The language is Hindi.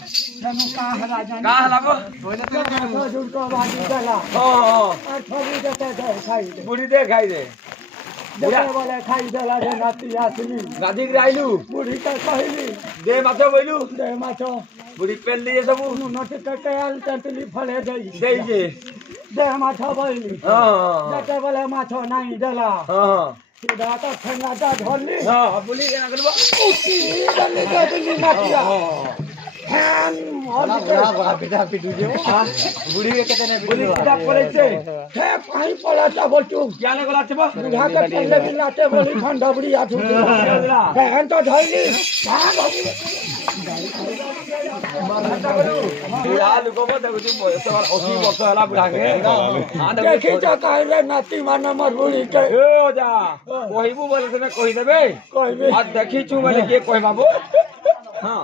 तेनु का हला जान का हलाबो तो जुड़ को बाजी चला हां और थोड़ी देते दे खाई दे बुढ़ी दे खाई दे देते वाले खाई देला रे नाती आसमी गादी के आइलू बुढ़ी का कहली दे माछो बोलू दे माछो बुढ़ी पेल लिए सब नोट के आल ततली फले दई दे जे दे माछो बोली हां देते वाले माछो नहीं देला हां सीधा तो ठंडा जा झोली हां बुली के ना करबो उठी दली दली नातिया फैन बड़ा बेटा पिटू जे बुढ़ी के केते ने बुली सीधा पड़े छे हे पाई पड़ाता बोलतू क्या ने गला छबो बुढ़ा के पल्ले बिलाते बोली ठंडा बड़ी आठू फैन तो धइली बुढ़ा लोग को देखो तू 80 वर्ष हला बुढ़ा के हां देखी तो कहले नाती मान मर बुढ़ी के ए जा कहबू बोले से कहि देबे कहबे आ देखी छु बोले के कहबाबू हां